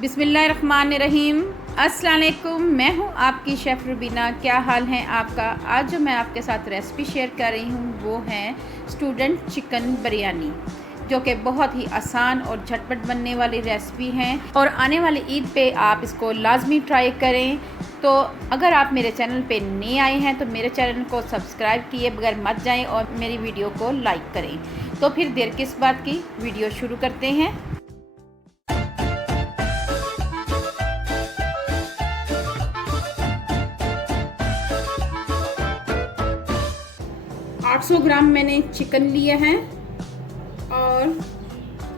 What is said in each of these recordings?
बिस्मिल्लाहिर्रहमानिर्रहीम। अस्सलाम वालेकुम। मैं हूं आपकी शेफ़ रुबीना। क्या हाल है आपका? आज जो मैं आपके साथ रेसिपी शेयर कर रही हूं वो है स्टूडेंट चिकन बिरयानी, जो कि बहुत ही आसान और झटपट बनने वाली रेसिपी है और आने वाली ईद पे आप इसको लाजमी ट्राई करें। तो अगर आप मेरे चैनल पे नए आए हैं तो मेरे चैनल को सब्सक्राइब किए बगैर मत जाएं और मेरी वीडियो को लाइक करें। तो फिर देर किस बात की, वीडियो शुरू करते हैं। 800 ग्राम मैंने चिकन लिए हैं और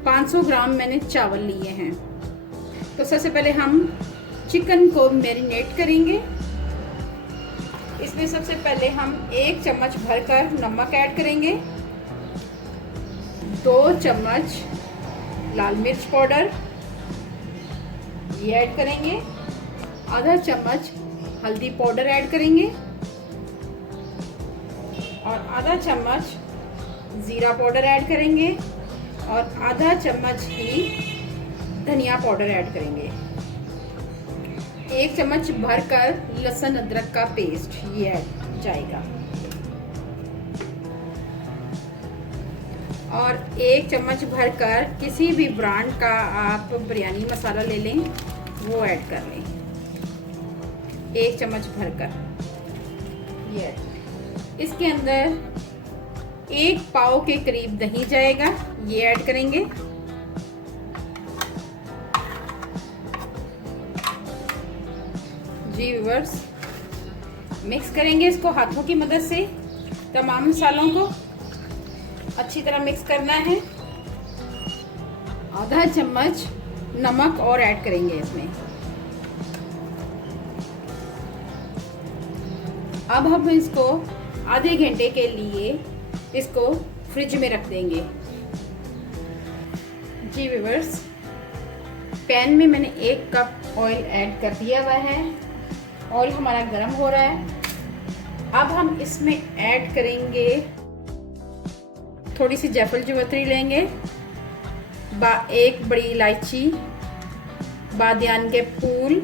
500 ग्राम मैंने चावल लिए हैं। तो सबसे पहले हम चिकन को मैरिनेट करेंगे। इसमें सबसे पहले हम 1 चम्मच भरकर नमक ऐड करेंगे, 2 चम्मच लाल मिर्च पाउडर ये ऐड करेंगे, आधा चम्मच हल्दी पाउडर ऐड करेंगे और आधा चम्मच ज़ीरा पाउडर ऐड करेंगे और आधा चम्मच ही धनिया पाउडर ऐड करेंगे। 1 चम्मच भरकर लहसुन अदरक का पेस्ट ये ऐड जाएगा और 1 चम्मच भरकर किसी भी ब्रांड का आप बिरयानी मसाला ले लें वो ऐड कर लें। 1 चम्मच भरकर ये ऐड। इसके अंदर 1 पाव के करीब दही जाएगा, ये ऐड करेंगे। जी व्यूअर्स, मिक्स करेंगे इसको हाथों की मदद से। तमाम मसालों को अच्छी तरह मिक्स करना है। आधा चम्मच नमक और ऐड करेंगे इसमें। अब हम इसको आधे घंटे के लिए इसको फ्रिज में रख देंगे। जी व्यूअर्स, पैन में मैंने 1 कप ऑयल ऐड कर दिया हुआ है। ऑयल हमारा गर्म हो रहा है। अब हम इसमें ऐड करेंगे थोड़ी सी जायफल जवित्री लेंगे, 1 बड़ी इलायची, बादियान के फूल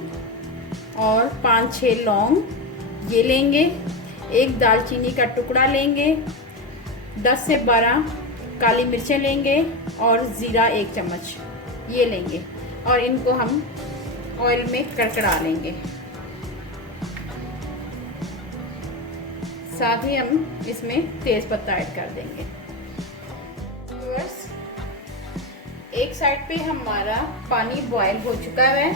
और 5-6 लौंग ये लेंगे। 1 दालचीनी का टुकड़ा लेंगे, 10 से 12 काली मिर्चें लेंगे और ज़ीरा 1 चम्मच ये लेंगे और इनको हम ऑयल में कड़कड़ा लेंगे। साथ ही हम इसमें तेज पत्ता ऐड कर देंगे। बस एक साइड पे हमारा पानी बॉयल हो चुका है।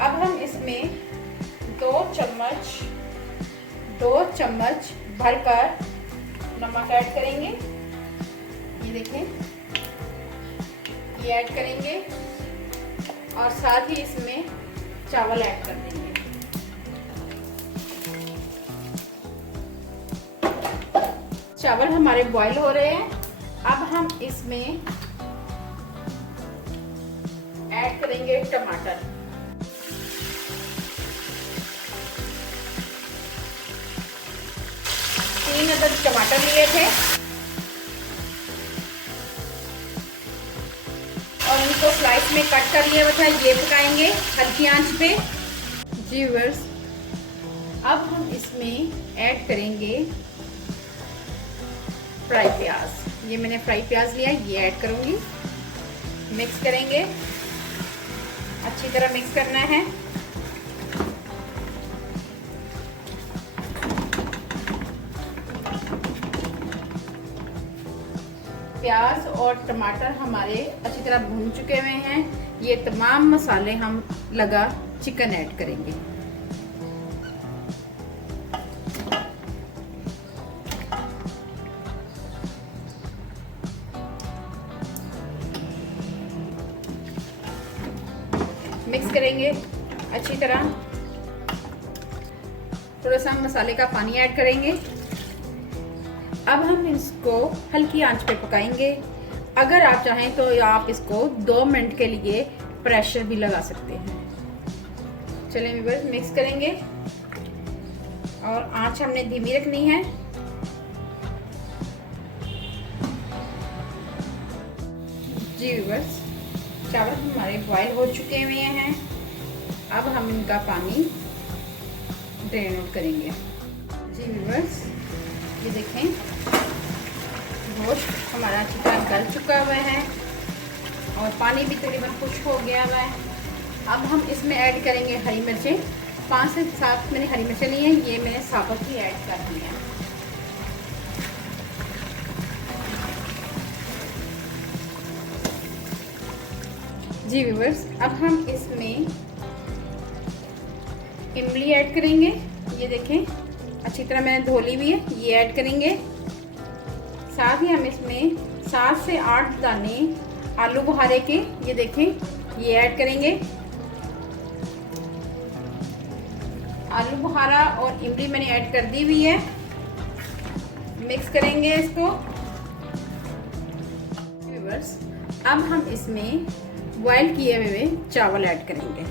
अब हम इसमें 2 चम्मच भरकर नमक ऐड करेंगे। ये देखें, ये ऐड करेंगे और साथ ही इसमें चावल ऐड कर देंगे। चावल हमारे बॉईल हो रहे हैं। अब हम इसमें ऐड करेंगे टमाटर। 3 अदद टमाटर लिए थे और इनको स्लाइस में कट कर लिया था। ये पकाएंगे हल्की आंच पे। जी व्यूअर्स, अब हम इसमें ऐड करेंगे फ्राई प्याज। ये मैंने फ्राई प्याज लिया, ये ऐड करूंगी। मिक्स करेंगे, अच्छी तरह मिक्स करना है। प्याज और टमाटर हमारे अच्छी तरह भून चुके हुए हैं। ये तमाम मसाले हम लगा चिकन ऐड करेंगे। मिक्स करेंगे अच्छी तरह। थोड़ा सा मसाले का पानी ऐड करेंगे। अब हम इसको हल्की आंच पे पकाएंगे। अगर आप चाहें तो आप इसको 2 मिनट के लिए प्रेशर भी लगा सकते हैं। चलिए व्यूअर्स, मिक्स करेंगे और आंच हमने धीमी रखनी है। जी व्यूअर्स, चावल हमारे बॉयल हो चुके हुए हैं। अब हम इनका पानी ड्रेन आउट करेंगे। जी व्यूअर्स, ये देखें गोश्त हमारा अच्छी तरह गल चुका हुआ है और पानी भी तकरीबन खुश्क हो गया हुआ है। अब हम इसमें ऐड करेंगे हरी मिर्चें। 5 से 7 मैंने हरी मिर्चें ली हैं, ये मैंने साबुत ही ऐड कर दी हैं। जी व्यूअर्स, अब हम इसमें इमली ऐड करेंगे। ये देखें अच्छी तरह मैंने धो ली हुई है, ये ऐड करेंगे। साथ ही हम इसमें 7 से 8 दाने आलू बुखारे के, ये देखें, ये ऐड करेंगे। आलू बुखारा और इमली मैंने ऐड कर दी हुई है। मिक्स करेंगे इसको। व्यूअर्स, अब हम इसमें बॉयल किए हुए चावल ऐड करेंगे।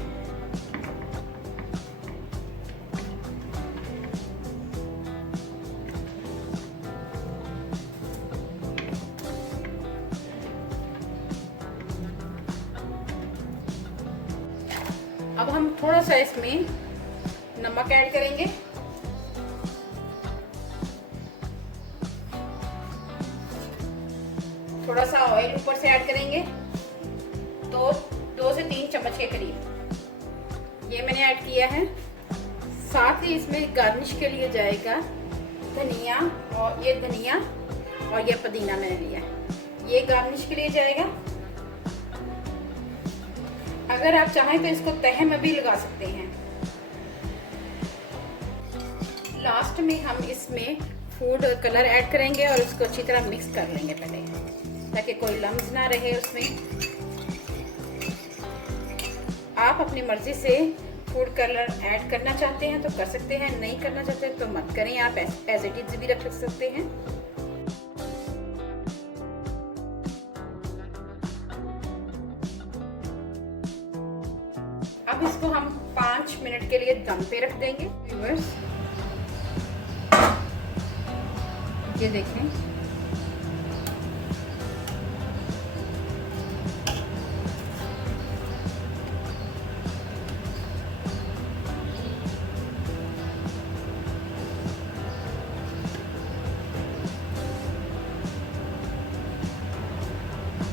अब हम थोड़ा सा इसमें नमक ऐड करेंगे। थोड़ा सा ऑयल ऊपर से ऐड करेंगे, तो 2 से 3 चम्मच के करीब ये मैंने ऐड किया है। साथ ही इसमें गार्निश के लिए जाएगा धनिया, और ये धनिया और ये पुदीना मैंने लिया है, ये गार्निश के लिए जाएगा। अगर आप चाहें तो इसको तहे में भी लगा सकते हैं। लास्ट में हम इसमें फूड कलर ऐड करेंगे और इसको अच्छी तरह मिक्स कर लेंगे पहले, ताकि कोई लम्स ना रहे उसमें। आप अपनी मर्जी से फूड कलर ऐड करना चाहते हैं तो कर सकते हैं, नहीं करना चाहते तो मत करें। आप एज इट इज भी रख सकते हैं। अब इसको हम 5 मिनट के लिए दम पे रख देंगे। व्यूअर्स, ये देखें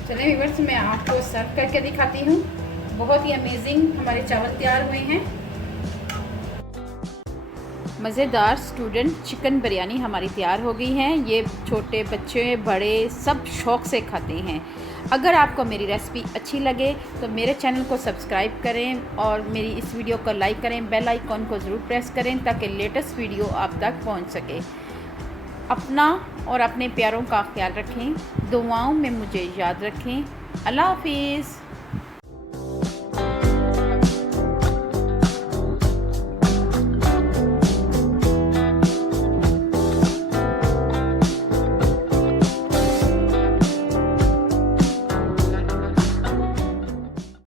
चलिए व्यूअर्स, मैं आपको सर्व करके दिखाती हूँ। बहुत ही अमेजिंग हमारे चावल तैयार हुए हैं। मज़ेदार स्टूडेंट चिकन बिरयानी हमारी तैयार हो गई है। ये छोटे बच्चे बड़े सब शौक़ से खाते हैं। अगर आपको मेरी रेसिपी अच्छी लगे तो मेरे चैनल को सब्सक्राइब करें और मेरी इस वीडियो को लाइक करें। बेल आइकॉन को ज़रूर प्रेस करें ताकि लेटेस्ट वीडियो आप तक पहुंच सके। अपना और अपने प्यारों का ख्याल रखें। दुआओं में मुझे याद रखें। अल्लाह हाफिज़।